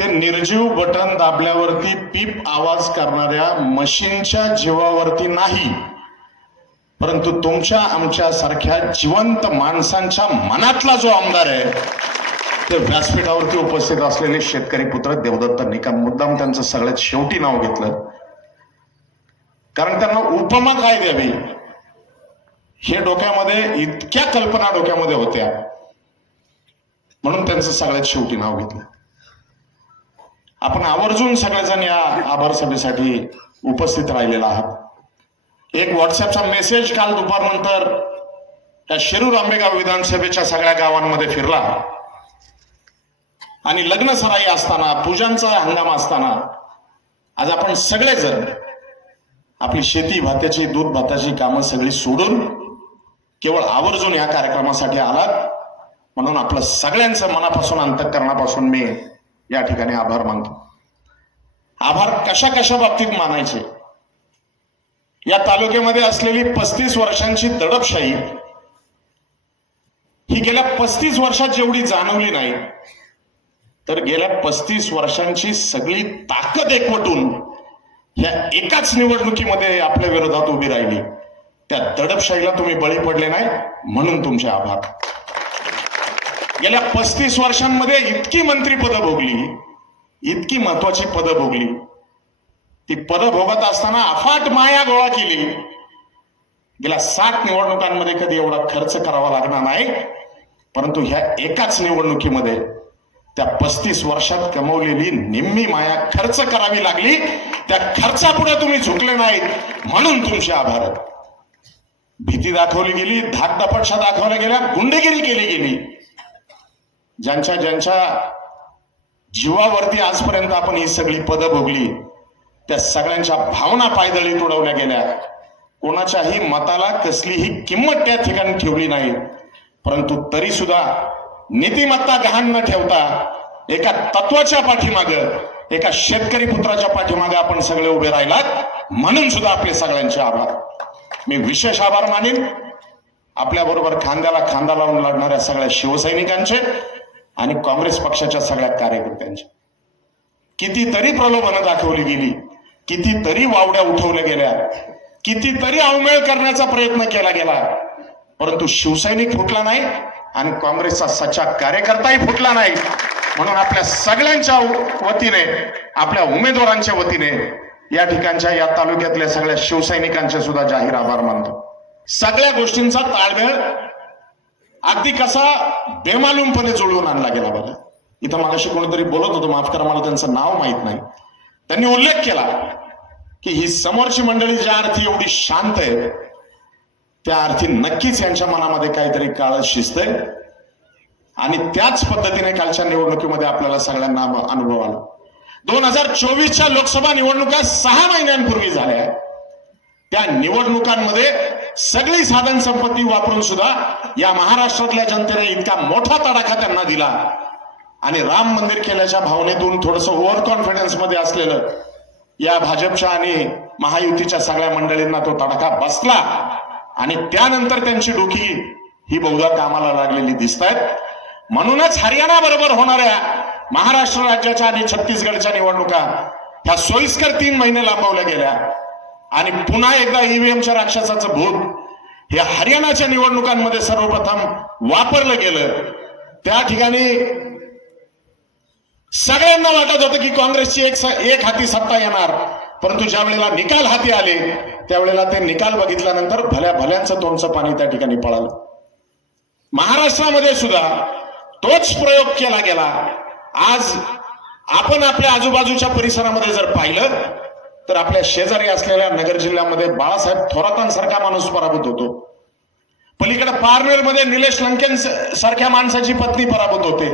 ते निर्जीव बटन दाबल्यावरती पीप आवाज करणाऱ्या मशीनच्या जीवावरती नाही परंतु तुमच्या आमच्या सारख्या जिवंत माणसांच्या मनातला जो आमदार आहे ते व्यासपीठावरती उपस्थित असलेले शेतकरी पुत्र देवदत्त निकम मुद्दाम त्यांचं सगळ्यात शेवटी नाव घेतलं कारण त्यांना उपमा काय द्यावी हे डोक्यामध्ये इतक्या कल्पना डोक्यामध्ये होत्या म्हणून त्यांचं सगळ्यात शेवटी नाव घेतलं आपण आवर्जून सगळेजण या आभार सभेसाठी उपस्थित राहिलेला आहात एक व्हॉट्सअपचा मेसेज काल दुपारनंतर त्या शिरूर आंबेगाव विधानसभेच्या सगळ्या गावांमध्ये फिरला आणि लग्न सराई असताना पूजांचा हंगाम असताना आज आपण सगळेजण आपली शेती भात्याची दूध भाताची कामं सगळी सोडून केवळ आवर्जून या कार्यक्रमासाठी आलात म्हणून आपलं सगळ्यांचं मनापासून अंतकरणापासून मी या ठिकाणी आभार मानतो आभार कशा कशा बाबतीत मानायचे या तालुक्यामध्ये असलेली पस्तीस वर्षांची दडपशाही ही गेल्या पस्तीस वर्षात जेवढी जाणवली नाही तर गेल्या पस्तीस वर्षांची सगळी ताकद एकवटून या एकाच निवडणुकीमध्ये आपल्या विरोधात उभी राहिली त्या दडपशाहीला तुम्ही बळी पडले नाही म्हणून तुमचे आभार गेल्या पस्तीस वर्षांमध्ये इतकी मंत्रीपदं भोगली इतकी महत्वाची पदं भोगली ती पदं भोगत असताना अफाट माया गोळा केली गेल्या सात निवडणुकांमध्ये कधी एवढा खर्च करावा लागणार नाही परंतु ह्या एकाच निवडणुकीमध्ये त्या पस्तीस वर्षात कमवलेली निम्मी माया खर्च करावी लागली त्या खर्चापुढे तुम्ही झुकले नाहीत म्हणून तुमचे आभार भीती दाखवली गेली धाक दाखवल्या गेल्या गुंडगिरी केली गेली ज्यांच्या ज्यांच्या जीवावरती आजपर्यंत आपण ही सगळी पदं भोगली त्या सगळ्यांच्या भावना पायदळी तुडवल्या गेल्या कोणाच्याही मताला कसलीही किंमत त्या ठिकाणी ठेवली नाही परंतु तरी सुद्धा नीतिमत्ता गहाण न ठेवता एका तत्वाच्या पाठीमाग एका शेतकरी पुत्राच्या पाठीमागे आपण सगळे उभे राहिलात म्हणून सुद्धा आपले सगळ्यांचे आभार मी विशेष आभार मानेन आपल्याबरोबर खांद्याला खांदा लावून लढणाऱ्या सगळ्या शिवसैनिकांचे आणि काँग्रेस पक्षाच्या सगळ्या कार्यकर्त्यांच्या कितीतरी प्रलोभनं दाखवली गेली कितीतरी वावड्या उठवल्या गेल्या कितीतरी अवमेळ करण्याचा प्रयत्न केला गेला परंतु शिवसैनिक फुटला नाही आणि काँग्रेसचा सच्चा कार्यकर्ताही फुटला नाही म्हणून आपल्या सगळ्यांच्या वतीने आपल्या उमेदवारांच्या वतीने या ठिकाणच्या या तालुक्यातल्या सगळ्या शिवसैनिकांचे सुद्धा जाहीर आभार मानतो सगळ्या गोष्टींचा ताळमेळ अगदी कसा बेमालूमपणे जुळवून आणला गेला बघा इथं मागाशी कोणीतरी बोलत होतो माफ करा मला त्यांचं नाव माहीत नाही त्यांनी उल्लेख केला की ही समोरची मंडळी ज्या अर्थी एवढी शांत आहे त्या अर्थी नक्कीच यांच्या मनामध्ये काहीतरी काळ आहे आणि त्याच पद्धतीने कालच्या निवडणुकीमध्ये आपल्याला सगळ्यांना अनुभव आला दोन हजार चोवीसच्या लोकसभा निवडणुका सहा महिन्यांपूर्वी झाल्या त्या निवडणुकांमध्ये सगळी साधन संपत्ती वापरून सुद्धा या महाराष्ट्रातल्या जनतेने इतका मोठा तडाखा त्यांना दिला आणि राम मंदिर केल्याच्या भावनेतून थोडस ओव्हर कॉन्फिडन्स मध्ये असलेलं या भाजपच्या आणि महायुतीच्या सगळ्या मंडळींना तो तडाखा बसला आणि त्यानंतर त्यांची डोकी ही बहुधा कामाला लागलेली दिसत आहेत म्हणूनच हरियाणा बरोबर होणाऱ्या महाराष्ट्र राज्याच्या आणि छत्तीसगडच्या निवडणुका ह्या सोयीस्कर तीन महिने लांबवल्या गेल्या आणि पुन्हा एकदा ईव्हीएमच्या राक्षसाचं भूत हे हरियाणाच्या निवडणुकांमध्ये सर्वप्रथम वापरलं गेलं त्या ठिकाणी सगळ्यांना वाटत होतं की काँग्रेसची एक एक हाती सत्ता येणार परंतु ज्या वेळेला निकाल हाती आले त्यावेळेला ते निकाल बघितल्यानंतर भल्या भल्यांचं तोंडचं पाणी त्या ठिकाणी पळालं महाराष्ट्रामध्ये सुद्धा तोच प्रयोग केला गेला आज आपण आपल्या आजूबाजूच्या परिसरामध्ये जर पाहिलं तर आपल्या शेजारी असलेल्या नगर जिल्ह्यामध्ये बाळासाहेब थोरातांसारखा माणूस पराभूत होतो पलीकडे मध्ये निलेश लंकेन सारख्या माणसाची पत्नी पराभूत होते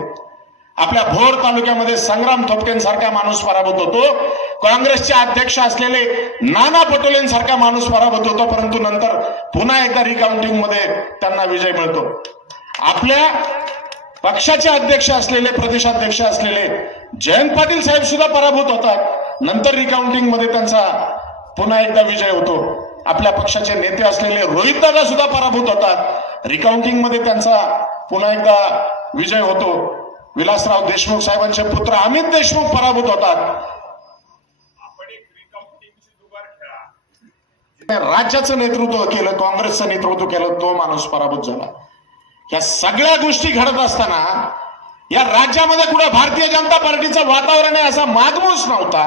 आपल्या भोर तालुक्यामध्ये संग्राम थोपकेंसारखा माणूस पराभूत होतो काँग्रेसचे अध्यक्ष असलेले नाना पटोलेंसारखा माणूस पराभूत होतो परंतु नंतर पुन्हा एकदा रिकाउंटिंग मध्ये त्यांना विजय मिळतो आपल्या पक्षाचे अध्यक्ष असलेले प्रदेशाध्यक्ष असलेले जयंत पाटील साहेब सुद्धा पराभूत होतात नंतर रिकाउंटिंग मध्ये त्यांचा पुन्हा एकदा विजय होतो आपल्या पक्षाचे नेते असलेले रोहित दादा सुद्धा पराभूत होतात रिकाउंटिंग मध्ये त्यांचा पुन्हा एकदा विजय होतो विलासराव देशमुख साहेबांचे पुत्र अमित देशमुख पराभूत होतात राज्याचं नेतृत्व केलं काँग्रेसचं नेतृत्व केलं तो माणूस पराभूत झाला या सगळ्या गोष्टी घडत असताना या राज्यामध्ये कुठं भारतीय जनता पार्टीचं वातावरण आहे असा मागमूस नव्हता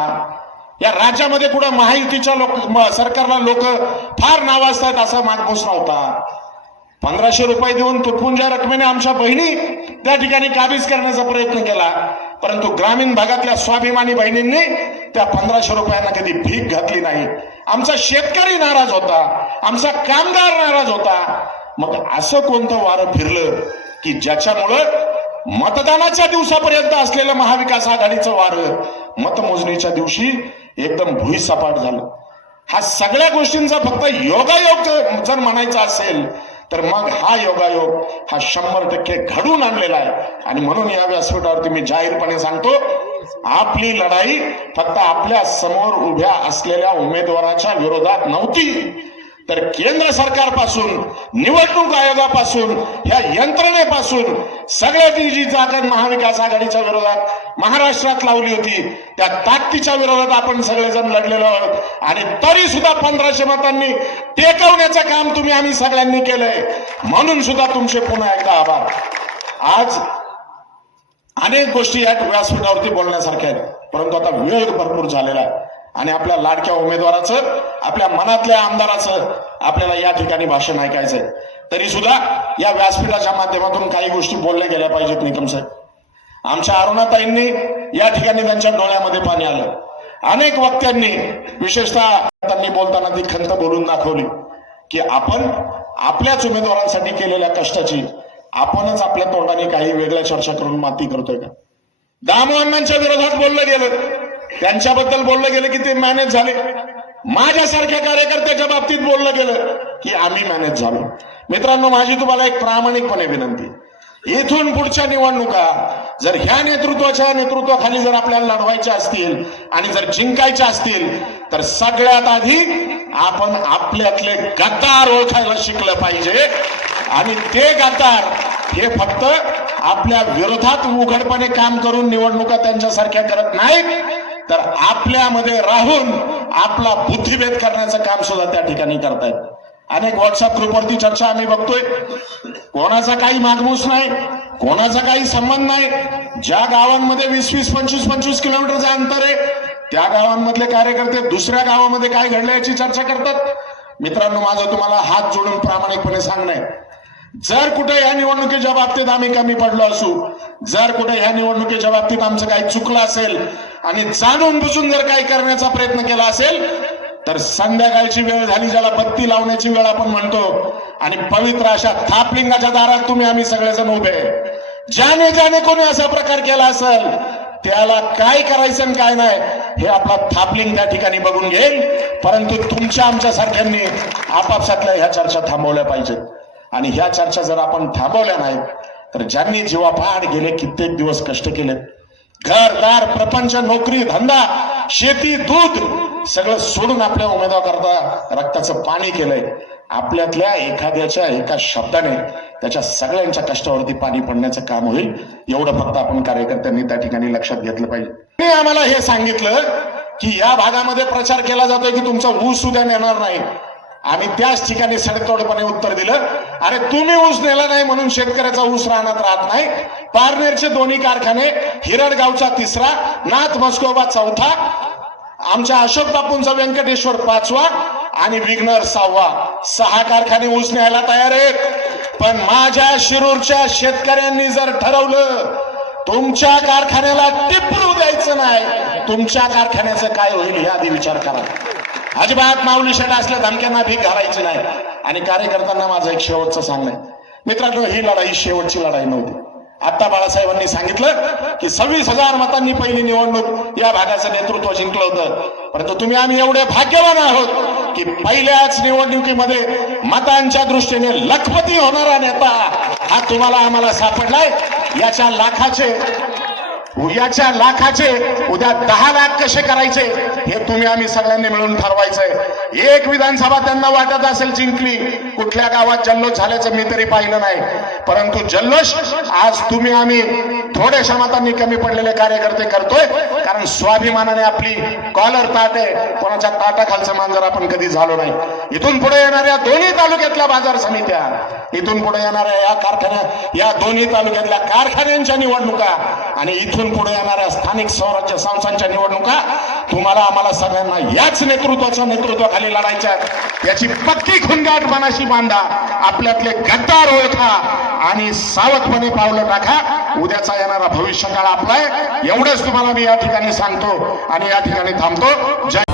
या राज्यामध्ये कुठं महायुतीच्या लोक सरकारला लोक फार नावाजतात असा मागमूस नव्हता पंधराशे रुपये देऊन ज्या रकमेने आमच्या बहिणी त्या ठिकाणी काबीज करण्याचा प्रयत्न केला परंतु ग्रामीण भागातल्या स्वाभिमानी बहिणींनी त्या पंधराशे रुपयांना कधी भीक घातली नाही आमचा शेतकरी नाराज होता आमचा कामगार नाराज होता मग असं कोणतं वारं फिरलं की ज्याच्यामुळं मतदानाच्या दिवसापर्यंत असलेलं महाविकास आघाडीचं वारं मतमोजणीच्या दिवशी एकदम भुईसपाट झालं हा सगळ्या गोष्टींचा फक्त योगायोग जर म्हणायचा असेल तर मग हा योगायोग हा शंभर टक्के घडून आणलेला आहे आणि म्हणून या व्यासपीठावरती मी जाहीरपणे सांगतो आपली लढाई फक्त आपल्या समोर उभ्या असलेल्या उमेदवाराच्या विरोधात नव्हती तर केंद्र सरकारपासून निवडणूक आयोगापासून ह्या यंत्रणेपासून सगळ्यातील जी जागा महाविकास आघाडीच्या विरोधात महाराष्ट्रात लावली होती त्या ताकदीच्या विरोधात आपण सगळेजण लढलेलो आहोत आणि तरी सुद्धा पंधराशे मतांनी टेकवण्याचं काम तुम्ही आम्ही सगळ्यांनी केलंय म्हणून सुद्धा तुमचे पुन्हा एकदा आभार आज अनेक गोष्टी या व्यासपीठावरती बोलण्यासारख्या आहेत परंतु आता वेळ भरपूर झालेला आहे आणि आपल्या लाडक्या उमेदवाराचं आपल्या मनातल्या आमदाराचं आपल्याला या ठिकाणी भाषण ऐकायचंय तरी सुद्धा या व्यासपीठाच्या माध्यमातून काही गोष्टी बोलल्या गेल्या पाहिजेत निकम साहेब आमच्या अरुणाताईंनी या ठिकाणी त्यांच्या डोळ्यामध्ये पाणी आलं अनेक वक्त्यांनी विशेषतः त्यांनी बोलताना ती खंत बोलून दाखवली की आपण आपल्याच उमेदवारांसाठी केलेल्या कष्टाची आपणच आपल्या तोंडाने काही वेगळ्या चर्चा करून माती करतोय का दामवानांच्या विरोधात बोललं गेलं त्यांच्याबद्दल बोललं गेलं की ते मॅनेज झाले माझ्यासारख्या कार्यकर्त्याच्या बाबतीत बोललं गेलं की आम्ही मॅनेज झालो मित्रांनो माझी तुम्हाला एक प्रामाणिकपणे विनंती इथून पुढच्या निवडणुका जर ह्या नेतृत्वाच्या नेतृत्वाखाली जर आपल्याला लढवायच्या असतील आणि जर जिंकायच्या असतील तर सगळ्यात आधी आपण आपल्यातले गद्दार ओळखायला शिकलं पाहिजे आणि ते गद्दार हे फक्त आपल्या विरोधात उघडपणे काम करून निवडणुका त्यांच्यासारख्या करत नाहीत तर आपल्यामध्ये राहून आपला बुद्धिभेद करण्याचं काम सुद्धा त्या ठिकाणी करतायत अनेक व्हॉट्सअप ग्रुपवरती चर्चा आम्ही बघतोय कोणाचा काही मागमूस नाही कोणाचा काही संबंध नाही ज्या गावांमध्ये वीस वीस पंचवीस पंचवीस किलोमीटरचं अंतर आहे त्या गावांमधले कार्यकर्ते दुसऱ्या गावामध्ये काय घडल्याची याची चर्चा करतात मित्रांनो माझं तुम्हाला हात जोडून प्रामाणिकपणे सांगणं आहे जर कुठे या निवडणुकीच्या बाबतीत आम्ही कमी पडलो असू जर कुठे या निवडणुकीच्या बाबतीत आमचं काही चुकलं असेल आणि जाणून बुजून जर काही करण्याचा प्रयत्न केला असेल तर संध्याकाळची वेळ झाली ज्याला बत्ती लावण्याची वेळ आपण म्हणतो आणि पवित्र अशा थापलिंगाच्या दारात तुम्ही आम्ही सगळेजण उभे ज्याने ज्याने कोणी असा प्रकार केला असेल त्याला काय करायचं आणि काय नाही हे आपला थापलिंग त्या ठिकाणी बघून घेईल परंतु तुमच्या आमच्या सारख्यांनी आपापसातल्या ह्या चर्चा थांबवल्या पाहिजेत आणि ह्या चर्चा जर आपण थांबवल्या नाहीत तर ज्यांनी जीवापाड गेले कित्येक दिवस कष्ट केलेत घरदार प्रपंच नोकरी धंदा शेती दूध सगळं सोडून आपल्या उमेदवार करता रक्ताचं पाणी केलंय आपल्यातल्या एखाद्याच्या एका शब्दाने त्याच्या सगळ्यांच्या कष्टावरती पाणी पडण्याचं काम होईल एवढं फक्त आपण कार्यकर्त्यांनी त्या ठिकाणी लक्षात घेतलं पाहिजे आम्हाला हे सांगितलं की या भागामध्ये प्रचार केला जातोय की तुमचा ऊस उद्या नेणार नाही आणि त्याच ठिकाणी सडतोडपणे उत्तर दिलं अरे तुम्ही ऊस नेला नाही म्हणून शेतकऱ्याचा ऊस राहणार राहत नाही पारनेरचे दोन्ही कारखाने हिरडगावचा तिसरा नाथ मस्कोबा चौथा आमच्या अशोक बापूंचा व्यंकटेश्वर पाचवा आणि विघ्नर सहावा सहा कारखाने ऊस न्यायला तयार आहेत पण माझ्या शिरूरच्या शेतकऱ्यांनी जर ठरवलं तुमच्या कारखान्याला टिपरू द्यायचं नाही तुमच्या कारखान्याचं काय होईल हे आधी विचार करा अजिबात माऊली शेट असल्या धमक्यांना भीक घालायची नाही आणि कार्यकर्त्यांना माझं एक शेवटचं सांगणं मित्रांनो ही लढाई शेवटची लढाई नव्हती आता बाळासाहेबांनी सांगितलं की सव्वीस हजार मतांनी पहिली निवडणूक या भागाचं नेतृत्व जिंकलं होतं परंतु तुम्ही आम्ही एवढे भाग्यवान आहोत की पहिल्याच निवडणुकीमध्ये मतांच्या दृष्टीने लखपती होणारा नेता हा तुम्हाला आम्हाला सापडलाय याच्या लाखाचे उद्याच्या लाखाचे उद्या दहा लाख कसे करायचे हे तुम्ही आम्ही सगळ्यांनी मिळून ठरवायचंय एक विधानसभा त्यांना वाटत असेल जिंकली कुठल्या गावात जल्लोष झाल्याचं मी तरी पाहिलं नाही परंतु जल्लोष आज तुम्ही आम्ही थोड्या श्रमातांनी कमी पडलेले कार्यकर्ते करतोय कारण स्वाभिमानाने आपली कॉलर ताटे कोणाच्या ताटाखालचं मांजर आपण कधी झालो नाही इथून पुढे येणाऱ्या दोन्ही तालुक्यातल्या बाजार समित्या इथून पुढे येणाऱ्या या कारखान्या या दोन्ही तालुक्यातल्या कारखान्यांच्या निवडणुका आणि इथून पुढे येणाऱ्या स्थानिक स्वराज्य संस्थांच्या निवडणुका तुम्हाला आम्हाला सगळ्यांना याच नेतृत्वाच्या नेतृत्वाखाली लढायच्या याची पक्की खुनगाट मनाशी बांधा आपल्यातले गद्दार ओळखा आणि सावधपणे पावलं टाका उद्याचा येणारा भविष्य आपला आपलाय एवढंच तुम्हाला मी या ठिकाणी सांगतो आणि या ठिकाणी थांबतो जय